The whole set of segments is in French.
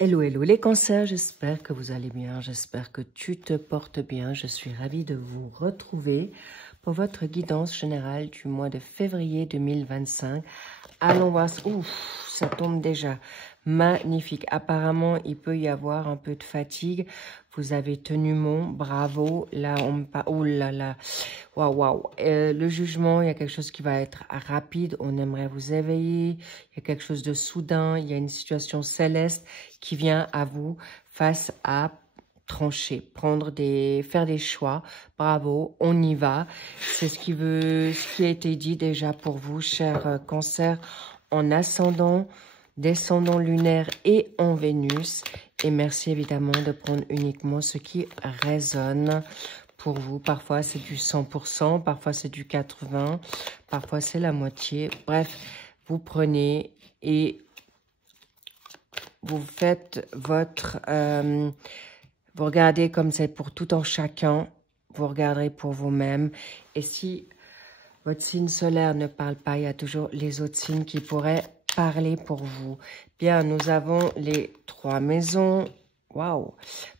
Hello, hello les cancers, j'espère que vous allez bien, j'espère que tu te portes bien. Je suis ravie de vous retrouver pour votre guidance générale du mois de février 2025. Allons voir, ouf, ça tombe déjà, magnifique. Apparemment, il peut y avoir un peu de fatigue. Vous avez tenu bon, bravo. Là, oh là là, waouh, waouh. Le jugement, il y a quelque chose qui va être rapide. On aimerait vous éveiller. Il y a quelque chose de soudain. Il y a une situation céleste qui vient à vous face à trancher, faire des choix. Bravo, on y va. C'est ce qui a été dit déjà pour vous, chers cancers, en ascendant, descendant lunaire et en Vénus. Et merci évidemment de prendre uniquement ce qui résonne pour vous. Parfois c'est du 100%, parfois c'est du 80%, parfois c'est la moitié. Bref, vous prenez et vous faites votre... vous regardez comme c'est pour tout en chacun. Vous regarderez pour vous-même. Et si votre signe solaire ne parle pas, il y a toujours les autres signes qui pourraient parler pour vous. Bien, nous avons les 3 maisons. Waouh!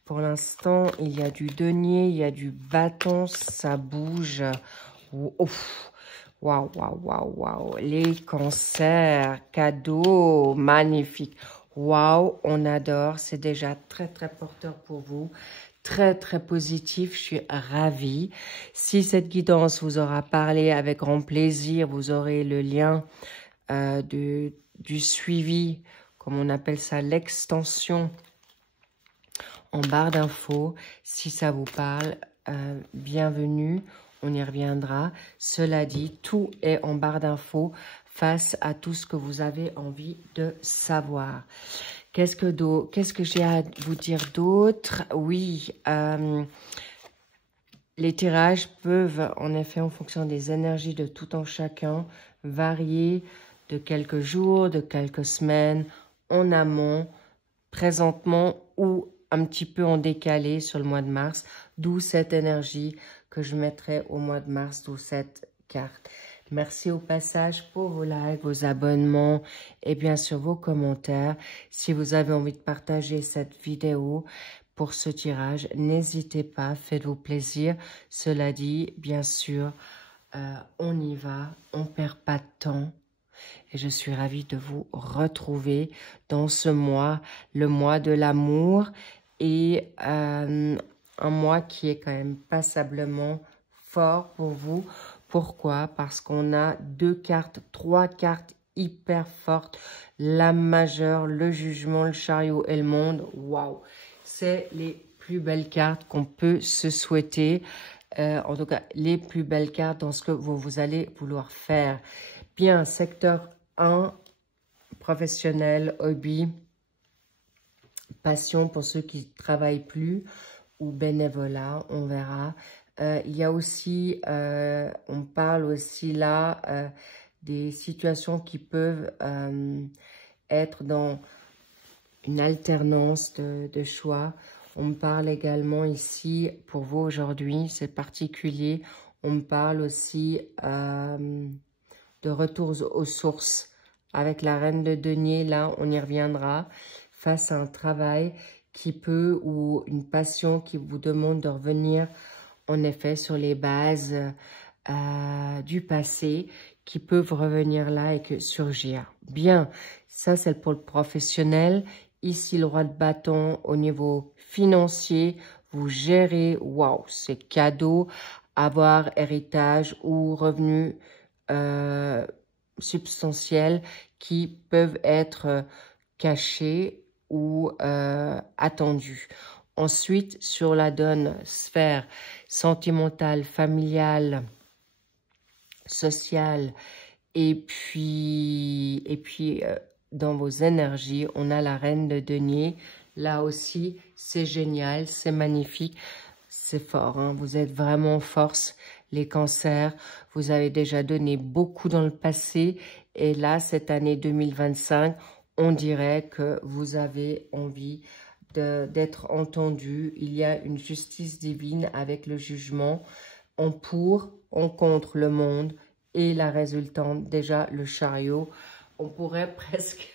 Pour l'instant, il y a du denier, il y a du bâton, ça bouge. Ouf! Waouh, waouh, waouh, waouh! Les cancers, cadeaux, magnifique. Waouh, on adore. C'est déjà très, très porteur pour vous. Très, très positif. Je suis ravie. Si cette guidance vous aura parlé avec grand plaisir, vous aurez le lien du suivi, comme on appelle ça, l'extension en barre d'infos. Si ça vous parle, bienvenue. On y reviendra. Cela dit, tout est en barre d'infos face à tout ce que vous avez envie de savoir. Qu'est-ce que j'ai à vous dire d'autre? Oui, les tirages peuvent, en effet, en fonction des énergies de tout en chacun, varier de quelques jours, de quelques semaines, en amont, présentement ou un petit peu en décalé sur le mois de mars, d'où cette énergie que je mettrai au mois de mars, d'où cette carte. Merci au passage pour vos likes, vos abonnements et bien sûr vos commentaires. Si vous avez envie de partager cette vidéo pour ce tirage, n'hésitez pas, faites-vous plaisir. Cela dit, bien sûr, on y va, on ne perd pas de temps. Et je suis ravie de vous retrouver dans ce mois, le mois de l'amour et un mois qui est quand même passablement fort pour vous. Pourquoi? Parce qu'on a 3 cartes hyper fortes. L'âme majeure, le jugement, le chariot et le monde. Waouh! C'est les plus belles cartes qu'on peut se souhaiter. En tout cas, les plus belles cartes dans ce que vous allez vouloir faire. Bien, secteur 1, professionnel, hobby, passion pour ceux qui ne travaillent plus ou bénévolat, on verra. Il y a aussi, on parle aussi là des situations qui peuvent être dans une alternance de choix. On me parle également ici, pour vous aujourd'hui, c'est particulier, on me parle aussi de retour aux sources. Avec la reine de denier, là, on y reviendra, face à un travail qui peut, ou une passion qui vous demande de revenir, en effet, sur les bases du passé, qui peuvent revenir là et que surgir. Bien, ça c'est pour le professionnel. Ici, le roi de bâton au niveau financier, vous gérez, waouh, c'est cadeau, avoir héritage ou revenu substantiels qui peuvent être cachés ou attendus. Ensuite, sur la donne sphère sentimentale, familiale, sociale, et puis dans vos énergies, on a la reine de denier. Là aussi, c'est génial, c'est magnifique, c'est fort. Hein? Vous êtes vraiment en force, les cancers. Vous avez déjà donné beaucoup dans le passé. Et là, cette année 2025, on dirait que vous avez envie d'être entendu. Il y a une justice divine avec le jugement. En pour, on contre le monde. Et la résultante, déjà le chariot. On pourrait presque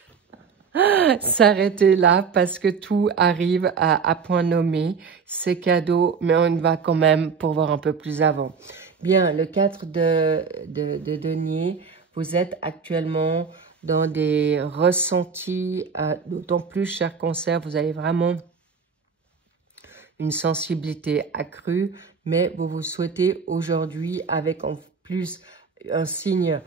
s'arrêter là parce que tout arrive à point nommé. C'est cadeau, mais on va quand même pour voir un peu plus avant. Bien, le 4 de denier, vous êtes actuellement dans des ressentis, d'autant plus, cher Cancer, vous avez vraiment une sensibilité accrue, mais vous souhaitez aujourd'hui, avec en plus un signe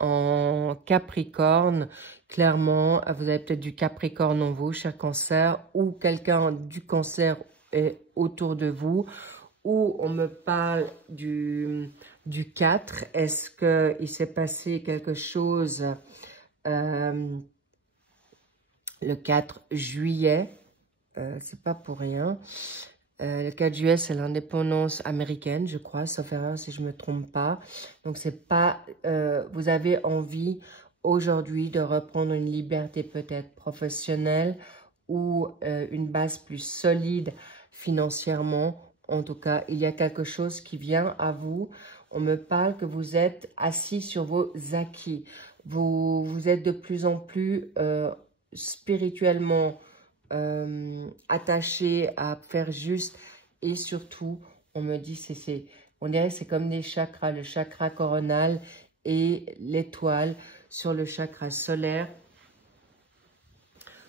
en Capricorne, clairement, vous avez peut-être du Capricorne en vous, cher Cancer, ou quelqu'un du Cancer est autour de vous, ou on me parle du 4. Est-ce qu'il s'est passé quelque chose le 4 juillet? C'est pas pour rien. Le 4 juillet, c'est l'indépendance américaine, je crois, sauf erreur si je ne me trompe pas. Donc, c'est pas... vous avez envie aujourd'hui de reprendre une liberté peut-être professionnelle ou une base plus solide financièrement. En tout cas, il y a quelque chose qui vient à vous. On me parle que vous êtes assis sur vos acquis. Vous êtes de plus en plus spirituellement attaché à faire juste, et surtout on me dit on dirait c'est comme des chakras, le chakra coronal et l'étoile sur le chakra solaire,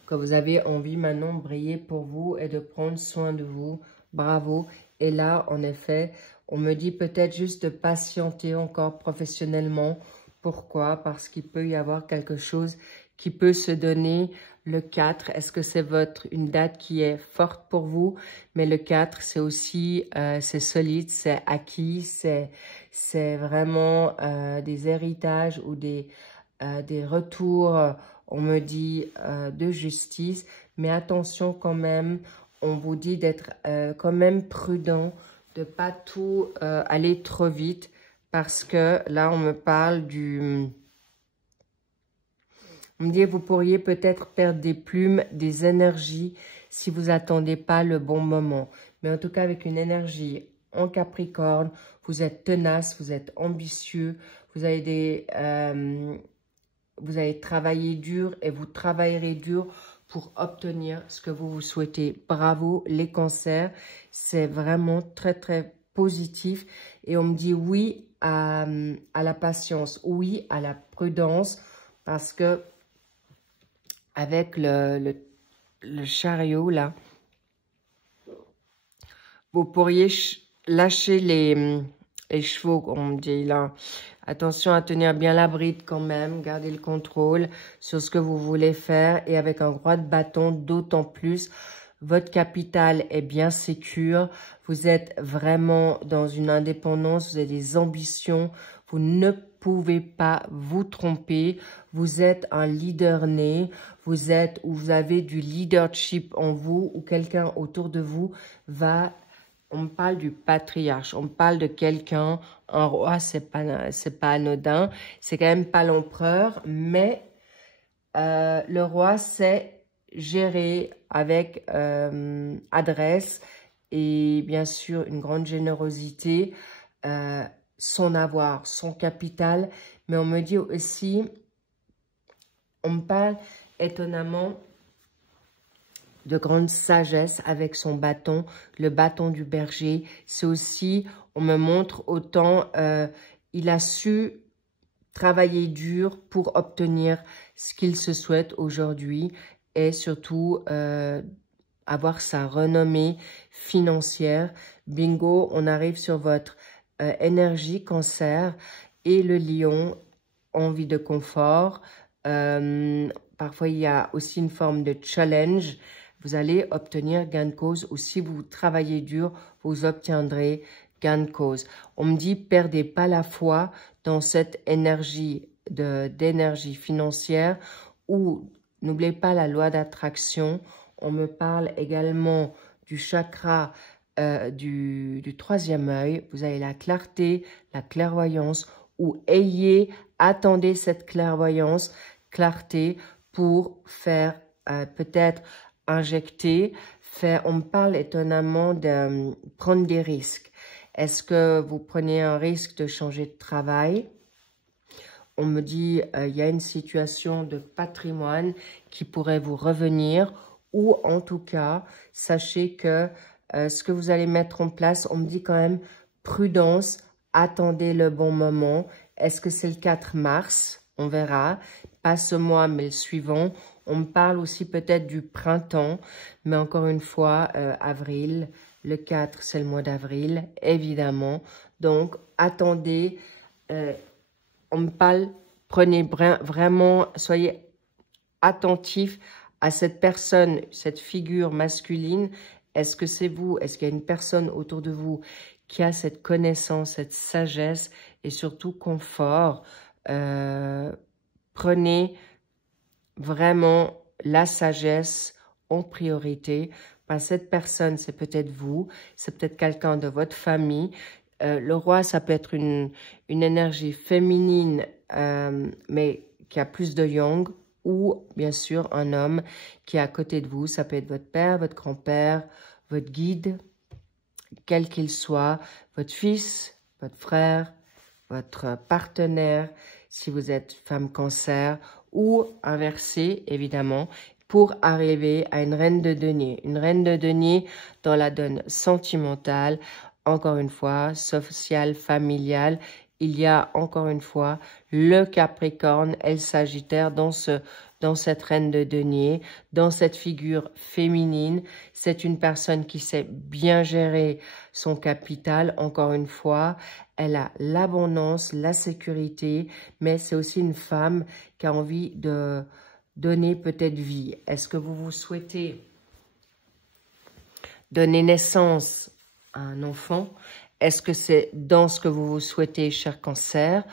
que vous avez envie maintenant de briller pour vous et de prendre soin de vous. Bravo. Et là en effet on me dit peut-être juste de patienter encore professionnellement. Pourquoi? Parce qu'il peut y avoir quelque chose qui peut se donner. Le 4, est-ce que c'est une date qui est forte pour vous? Mais le 4, c'est aussi, c'est solide, c'est acquis, c'est vraiment des héritages ou des retours, on me dit, de justice. Mais attention quand même, on vous dit d'être quand même prudent, de ne pas tout aller trop vite, parce que là, on me parle du... On me dit, vous pourriez peut-être perdre des plumes, des énergies, si vous n'attendez pas le bon moment. Mais en tout cas, avec une énergie en Capricorne, vous êtes tenace, vous êtes ambitieux, vous avez travaillé dur et vous travaillerez dur pour obtenir ce que vous souhaitez. Bravo, les cancers, c'est vraiment très, très positif. Et on me dit oui à la patience, oui à la prudence, parce que avec le chariot, là, vous pourriez lâcher les chevaux, on me dit là. Attention à tenir bien la bride quand même, gardez le contrôle sur ce que vous voulez faire. Et avec un roi de bâton, d'autant plus, votre capital est bien sécure. Vous êtes vraiment dans une indépendance, vous avez des ambitions. Vous ne pouvez pas vous tromper. Vous êtes un leader né. Vous avez du leadership en vous, ou quelqu'un autour de vous va... On me parle du patriarche, on me parle de quelqu'un, un roi, c'est pas anodin, c'est quand même pas l'empereur, mais le roi sait gérer avec adresse et bien sûr une grande générosité son avoir, son capital. Mais on me dit aussi, on me parle étonnamment de grande sagesse avec son bâton, le bâton du berger. C'est aussi, on me montre autant, il a su travailler dur pour obtenir ce qu'il se souhaite aujourd'hui, et surtout avoir sa renommée financière. Bingo, on arrive sur votre énergie cancer et le lion, envie de confort. Parfois, il y a aussi une forme de challenge. Vous allez obtenir gain de cause, ou si vous travaillez dur, vous obtiendrez gain de cause. On me dit, perdez pas la foi dans cette énergie d'énergie financière, ou n'oubliez pas la loi d'attraction. On me parle également du chakra du troisième œil. Vous avez la clarté, la clairvoyance, ou attendez cette clairvoyance, clarté, pour faire peut-être injecter, on me parle étonnamment de prendre des risques. Est-ce que vous prenez un risque de changer de travail? On me dit il y a une situation de patrimoine qui pourrait vous revenir, ou en tout cas, sachez que ce que vous allez mettre en place, on me dit quand même prudence, attendez le bon moment. Est-ce que c'est le 4 mars? On verra. Pas ce mois, mais le suivant. On me parle aussi peut-être du printemps, mais encore une fois, avril. Le 4, c'est le mois d'avril, évidemment. Donc, attendez. On me parle, prenez vraiment, soyez attentifs à cette personne, cette figure masculine. Est-ce que c'est vous? Est-ce qu'il y a une personne autour de vous qui a cette connaissance, cette sagesse et surtout confort? Prenez vraiment la sagesse en priorité. Parce que cette personne, c'est peut-être vous, c'est peut-être quelqu'un de votre famille. Le roi, ça peut être une énergie féminine, mais qui a plus de yang, ou bien sûr un homme qui est à côté de vous. Ça peut être votre père, votre grand-père, votre guide, quel qu'il soit, votre fils, votre frère, votre partenaire, si vous êtes femme cancer, ou inversé, évidemment, pour arriver à une reine de denier. Une reine de denier dans la donne sentimentale, encore une fois, sociale, familiale. Il y a encore une fois le Capricorne et le Sagittaire dans cette reine de denier, dans cette figure féminine. C'est une personne qui sait bien gérer son capital, encore une fois. Elle a l'abondance, la sécurité, mais c'est aussi une femme qui a envie de donner peut-être vie. Est-ce que vous souhaitez donner naissance à un enfant? Est-ce que c'est dans ce que vous souhaitez, cher cancer,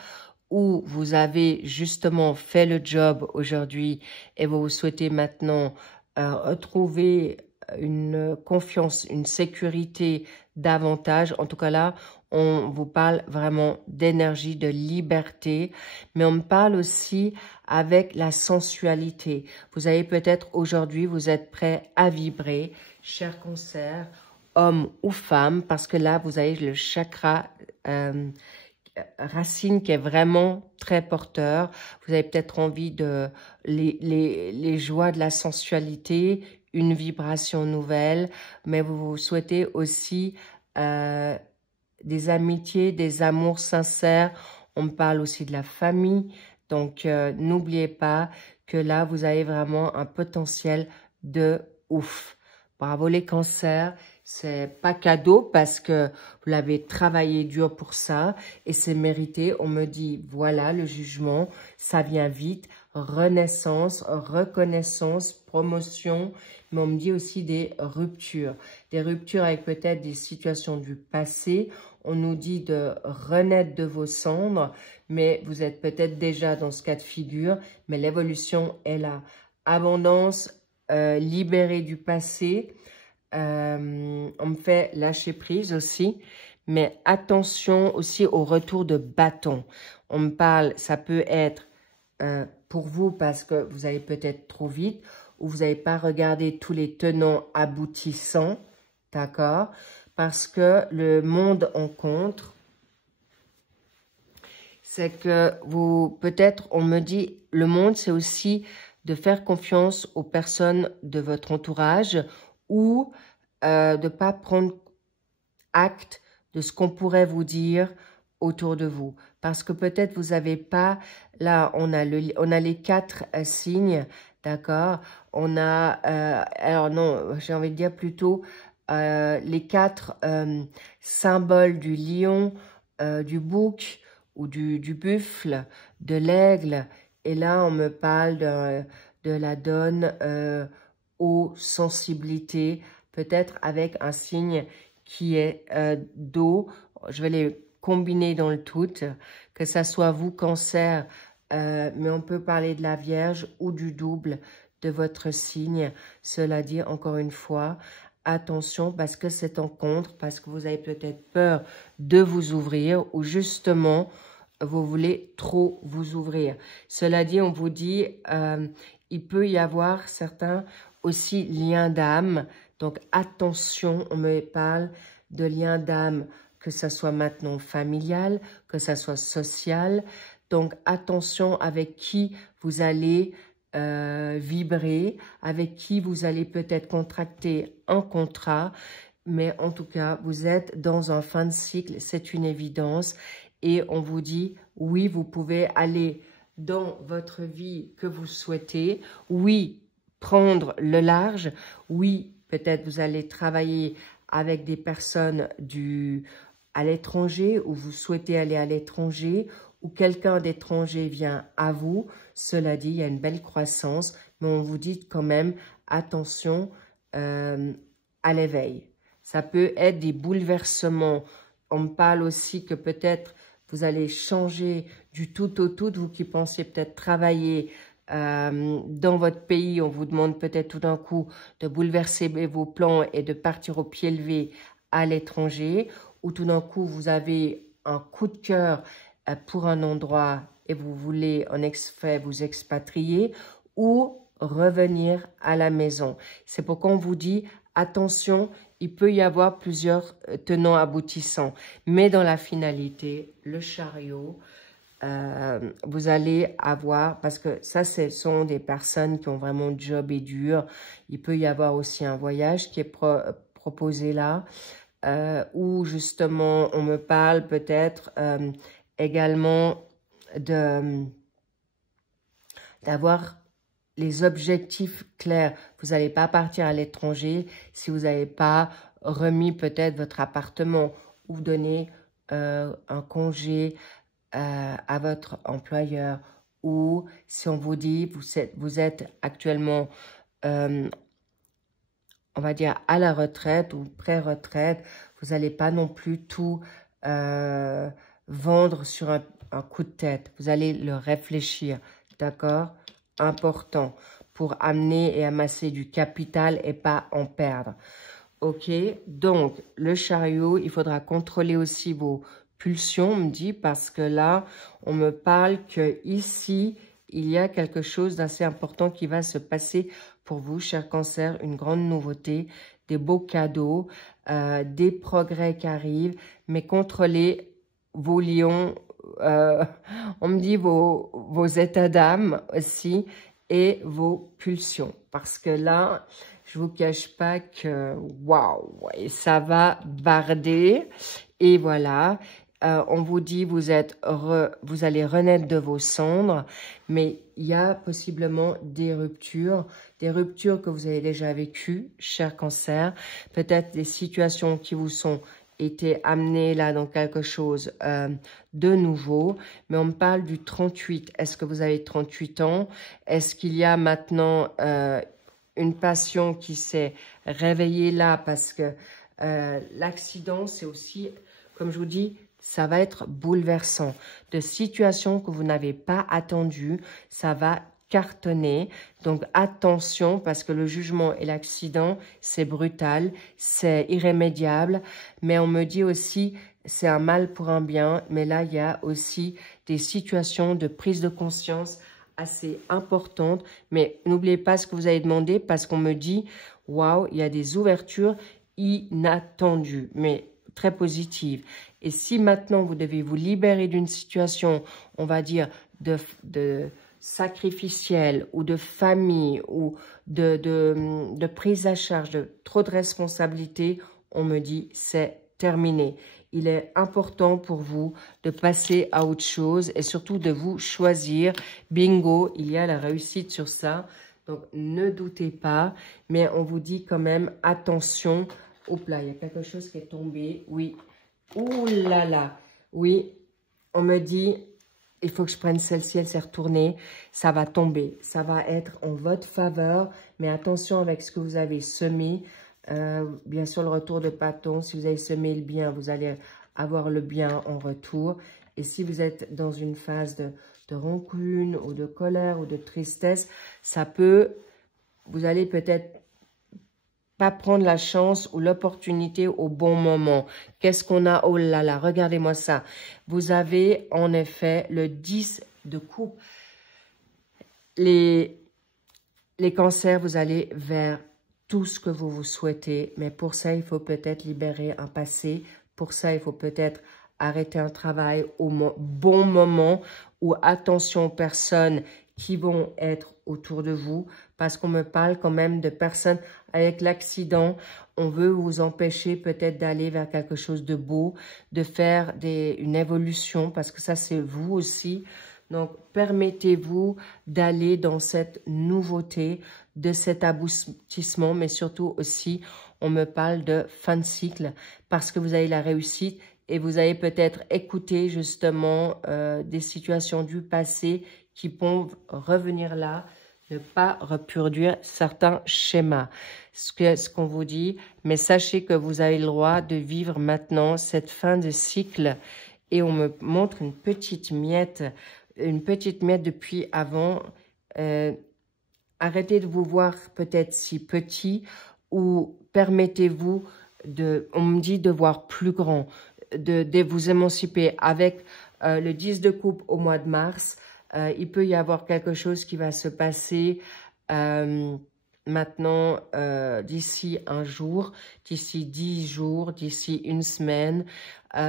ou vous avez justement fait le job aujourd'hui et vous souhaitez maintenant retrouver une confiance, une sécurité davantage? En tout cas là, on vous parle vraiment d'énergie, de liberté, mais on me parle aussi avec la sensualité. Vous avez peut-être aujourd'hui, vous êtes prêt à vibrer, cher cancer, homme ou femme, parce que là, vous avez le chakra racine qui est vraiment très porteur. Vous avez peut-être envie de les joies de la sensualité, une vibration nouvelle, mais vous souhaitez aussi des amitiés, des amours sincères. On me parle aussi de la famille. Donc, n'oubliez pas que là, vous avez vraiment un potentiel de ouf. Bravo les cancers. C'est pas cadeau parce que vous l'avez travaillé dur pour ça et c'est mérité. On me dit, voilà le jugement, ça vient vite. Renaissance, reconnaissance, promotion. Mais on me dit aussi des ruptures. Des ruptures avec peut-être des situations du passé. On nous dit de renaître de vos cendres, mais vous êtes peut-être déjà dans ce cas de figure, mais l'évolution est là. Abondance, libérée du passé. On me fait lâcher prise aussi, mais attention aussi au retour de bâton. On me parle, ça peut être pour vous parce que vous allez peut-être trop vite ou vous n'avez pas regardé tous les tenants aboutissants, d'accord? Parce que le monde en contre, c'est que vous, peut-être, on me dit, le monde, c'est aussi de faire confiance aux personnes de votre entourage ou de ne pas prendre acte de ce qu'on pourrait vous dire autour de vous. Parce que peut-être vous n'avez pas, là, on a les 4 signes, d'accord? On a, alors non, j'ai envie de dire plutôt les 4 symboles du lion, du bouc ou du buffle, de l'aigle. Et là, on me parle de la donne aux sensibilités, peut-être avec un signe qui est d'eau. Je vais les combiner dans le tout, que ça soit vous, cancer, mais on peut parler de la Vierge ou du double de votre signe. Cela dit, encore une fois, attention parce que c'est en contre, parce que vous avez peut-être peur de vous ouvrir ou justement, vous voulez trop vous ouvrir. Cela dit, on vous dit, il peut y avoir certains aussi liens d'âme. Donc, attention, on me parle de liens d'âme, que ça soit maintenant familial, que ça soit social. Donc, attention avec qui vous allez vibrer, avec qui vous allez peut-être contracter un contrat. Mais en tout cas, vous êtes dans un fin de cycle, c'est une évidence. Et on vous dit, oui, vous pouvez aller dans votre vie que vous souhaitez. Oui, prendre le large. Oui, peut-être vous allez travailler avec des personnes à l'étranger ou vous souhaitez aller à l'étranger ou quelqu'un d'étranger vient à vous. Cela dit, il y a une belle croissance, mais on vous dit quand même, attention à l'éveil. Ça peut être des bouleversements. On me parle aussi que peut-être vous allez changer du tout au tout, vous qui pensez peut-être travailler dans votre pays, on vous demande peut-être tout d'un coup de bouleverser vos plans et de partir au pied levé à l'étranger, ou tout d'un coup vous avez un coup de cœur pour un endroit et vous voulez en exfait vous expatrier ou revenir à la maison. C'est pourquoi on vous dit attention, il peut y avoir plusieurs tenants aboutissants, mais dans la finalité, le chariot, vous allez avoir, parce que ça, ce sont des personnes qui ont vraiment le job et dur. Il peut y avoir aussi un voyage qui est proposé là, où justement, on me parle peut-être également d'avoir les objectifs clairs. Vous n'allez pas partir à l'étranger si vous n'avez pas remis peut-être votre appartement ou donné un congé à votre employeur, ou si on vous dit vous êtes actuellement on va dire à la retraite ou pré-retraite, vous n'allez pas non plus tout vendre sur un coup de tête. Vous allez le réfléchir, d'accord? Important pour amener et amasser du capital et pas en perdre. Ok, donc le chariot, il faudra contrôler aussi vos pulsions, on me dit, parce que là, on me parle que ici, il y a quelque chose d'assez important qui va se passer pour vous, cher Cancer, une grande nouveauté, des beaux cadeaux, des progrès qui arrivent, mais contrôlez vos lions, on me dit vos états d'âme aussi et vos pulsions, parce que là, je vous cache pas que waouh, ça va barder. Et voilà, on vous dit vous allez renaître de vos cendres, mais il y a possiblement des ruptures que vous avez déjà vécues, cher Cancer, peut-être des situations qui vous sont été amenées là dans quelque chose de nouveau, mais on me parle du 38. Est-ce que vous avez 38 ans? Est-ce qu'il y a maintenant une passion qui s'est réveillée là, parce que l'accident, c'est aussi, comme je vous dis, ça va être bouleversant. De situations que vous n'avez pas attendues, ça va cartonner. Donc attention, parce que le jugement et l'accident, c'est brutal, c'est irrémédiable. Mais on me dit aussi, c'est un mal pour un bien. Mais là, il y a aussi des situations de prise de conscience assez importante, mais n'oubliez pas ce que vous avez demandé, parce qu'on me dit, waouh, il y a des ouvertures inattendues, mais très positives. Et si maintenant vous devez vous libérer d'une situation, on va dire, de sacrificielle ou de famille ou de prise à charge, de trop de responsabilités, on me dit, c'est terminé. Il est important pour vous de passer à autre chose et surtout de vous choisir. Bingo, il y a la réussite sur ça. Donc, ne doutez pas. Mais on vous dit quand même, attention. Hop là, il y a quelque chose qui est tombé. Oui. Ouh là là. Oui, on me dit, il faut que je prenne celle-ci, elle s'est retournée. Ça va tomber. Ça va être en votre faveur. Mais attention avec ce que vous avez semé. Bien sûr, le retour de bâton, si vous avez semé le bien, vous allez avoir le bien en retour. Et si vous êtes dans une phase de rancune ou de colère ou de tristesse, ça peut, vous allez peut-être pas prendre la chance ou l'opportunité au bon moment. Qu'est-ce qu'on a? Oh là là, regardez-moi ça. Vous avez en effet le 10 de coupe. Les cancers, vous allez vers tout ce que vous vous souhaitez, mais pour ça, il faut peut-être libérer un passé. Pour ça, il faut peut-être arrêter un travail au bon moment ou attention aux personnes qui vont être autour de vous, parce qu'on me parle quand même de personnes avec l'accident. On veut vous empêcher peut-être d'aller vers quelque chose de beau, de faire une évolution, parce que ça, c'est vous aussi. Donc, permettez-vous d'aller dans cette nouveauté, de cet aboutissement, mais surtout aussi, on me parle de fin de cycle, parce que vous avez la réussite et vous avez peut-être écouté justement des situations du passé qui peuvent revenir là, ne pas reproduire certains schémas. Ce qu'on vous dit, mais sachez que vous avez le droit de vivre maintenant cette fin de cycle. Et on me montre une petite miette depuis avant. Arrêtez de vous voir peut-être si petit, ou permettez-vous on me dit de voir plus grand, de vous émanciper. Avec le 10 de coupe au mois de mars, il peut y avoir quelque chose qui va se passer maintenant d'ici un jour, d'ici 10 jours, d'ici une semaine.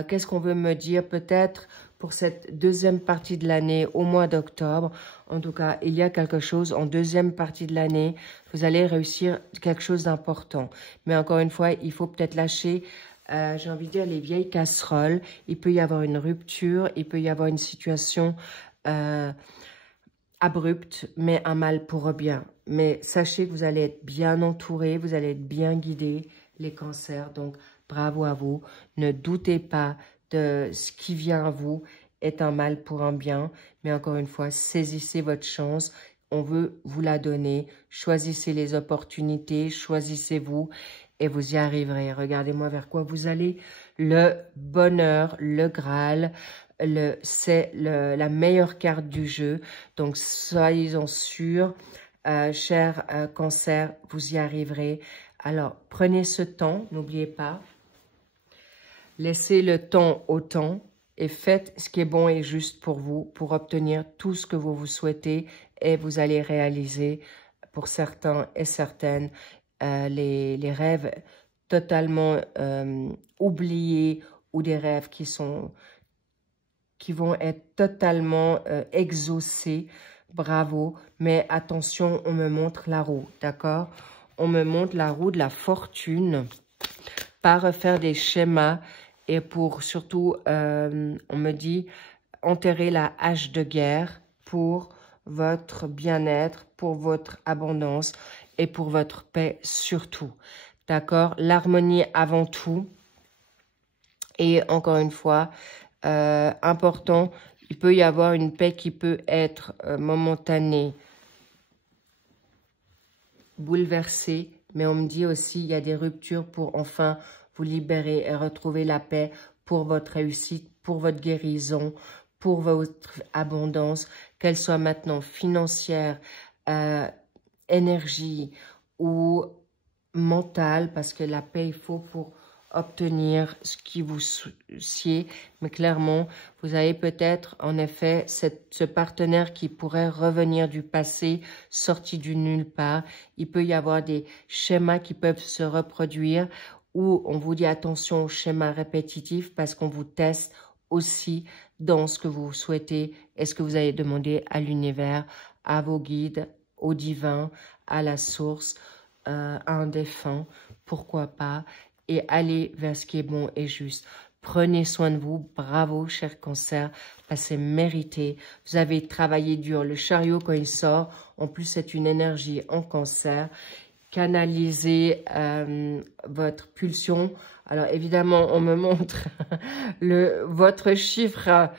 Qu'est-ce qu'on veut me dire peut-être pour cette deuxième partie de l'année, au mois d'octobre? En tout cas, il y a quelque chose en deuxième partie de l'année. Vous allez réussir quelque chose d'important. Mais encore une fois, il faut peut-être lâcher, j'ai envie de dire, les vieilles casseroles. Il peut y avoir une rupture, il peut y avoir une situation abrupte, mais un mal pour un bien. Mais sachez que vous allez être bien entouré, vous allez être bien guidé, les cancers. Donc, bravo à vous. Ne doutez pas de ce qui vient à vous est un mal pour un bien. Mais encore une fois, saisissez votre chance. On veut vous la donner. Choisissez les opportunités, choisissez-vous et vous y arriverez. Regardez-moi vers quoi vous allez. Le bonheur, le Graal, c'est la meilleure carte du jeu. Donc, soyez-en sûrs, cher cancer, vous y arriverez. Alors, prenez ce temps, n'oubliez pas. Laissez le temps au temps et faites ce qui est bon et juste pour vous, pour obtenir tout ce que vous souhaitez, et vous allez réaliser, pour certains et certaines, les rêves totalement oubliés, ou des rêves qui vont être totalement exaucés. Bravo, mais attention, on me montre la roue, d'accord? On me montre la roue de la fortune, pas refaire des schémas, et pour surtout, on me dit, enterrer la hache de guerre pour votre bien-être, pour votre abondance et pour votre paix surtout, d'accord? L'harmonie avant tout. Et encore une fois, important, il peut y avoir une paix qui peut être momentanée, bouleversée, mais on me dit aussi il y a des ruptures pour enfin vous libérer et retrouver la paix pour votre réussite, pour votre guérison, pour votre abondance, qu'elle soit maintenant financière, énergie ou mentale, parce que la paix, il faut pour obtenir ce qui vous souciez. Mais clairement, vous avez peut-être en effet ce partenaire qui pourrait revenir du passé, sorti du nulle part. Il peut y avoir des schémas qui peuvent se reproduire, où on vous dit attention aux schémas répétitifs, parce qu'on vous teste aussi dans ce que vous souhaitez. Est-ce que vous allez demander à l'univers, à vos guides, au divin, à la source, à un défunt, pourquoi pas, et aller vers ce qui est bon et juste. Prenez soin de vous. Bravo, cher cancer, parce que c'est mérité. Vous avez travaillé dur. Le chariot, quand il sort, en plus, c'est une énergie en cancer. Canalisez votre pulsion. Alors, évidemment, on me montre votre chiffre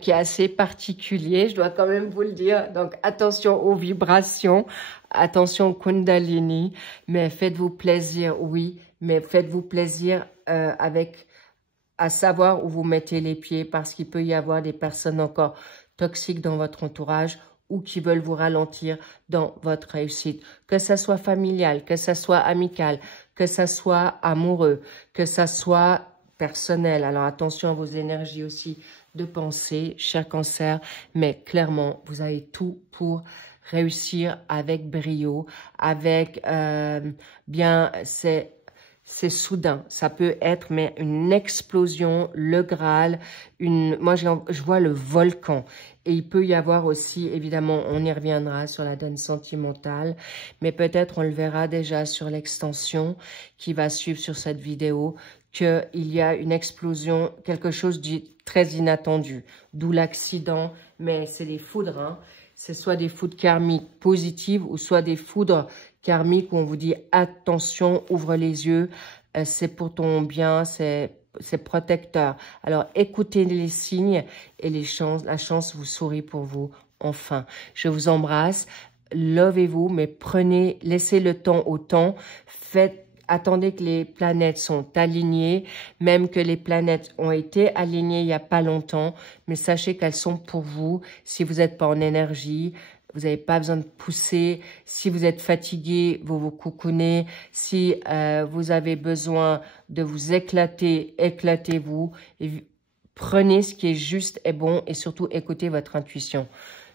qui est assez particulier, je dois quand même vous le dire. Donc, attention aux vibrations, attention au Kundalini, mais faites-vous plaisir, oui, mais faites-vous plaisir à savoir où vous mettez les pieds, parce qu'il peut y avoir des personnes encore toxiques dans votre entourage ou qui veulent vous ralentir dans votre réussite. Que ça soit familial, que ça soit amical, que ça soit amoureux, que ça soit personnel. Alors attention à vos énergies aussi de pensée, cher cancer, mais clairement, vous avez tout pour réussir avec brio, avec bien, c'est soudain. Ça peut être mais une explosion, le Graal, moi je vois le volcan. Et il peut y avoir aussi, évidemment, on y reviendra sur la donne sentimentale, mais peut-être on le verra déjà sur l'extension qui va suivre sur cette vidéo, qu'il y a une explosion, quelque chose de très inattendu, d'où l'accident, mais c'est des foudres, hein. C'est soit des foudres karmiques positives ou soit des foudres karmiques où on vous dit attention, ouvre les yeux, c'est pour ton bien, c'est protecteur. Alors écoutez les signes et la chance vous sourit pour vous enfin. Je vous embrasse, lovez-vous, mais laissez le temps au temps, attendez que les planètes sont alignées, même que les planètes ont été alignées il n'y a pas longtemps, mais sachez qu'elles sont pour vous. Si vous n'êtes pas en énergie, vous n'avez pas besoin de pousser. Si vous êtes fatigué, vous vous coucounez. Si vous avez besoin de vous éclater, éclatez-vous. Prenez ce qui est juste et bon et surtout écoutez votre intuition.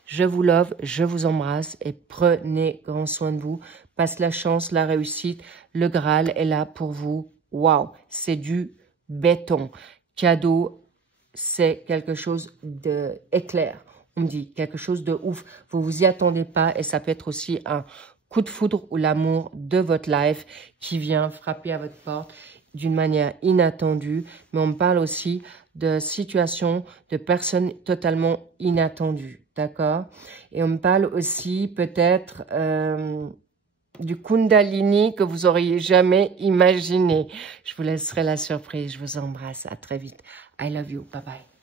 Je vous love, je vous embrasse et prenez grand soin de vous. Passe la chance, la réussite. Le Graal est là pour vous. Waouh, c'est du béton. Cadeau, c'est quelque chose d'éclair. On me dit quelque chose de ouf. Vous vous y attendez pas et ça peut être aussi un coup de foudre ou l'amour de votre life qui vient frapper à votre porte d'une manière inattendue. Mais on me parle aussi de situations, de personnes totalement inattendues. D'accord? Et on me parle aussi peut-être du Kundalini que vous auriez jamais imaginé. Je vous laisserai la surprise. Je vous embrasse. À très vite. I love you. Bye bye.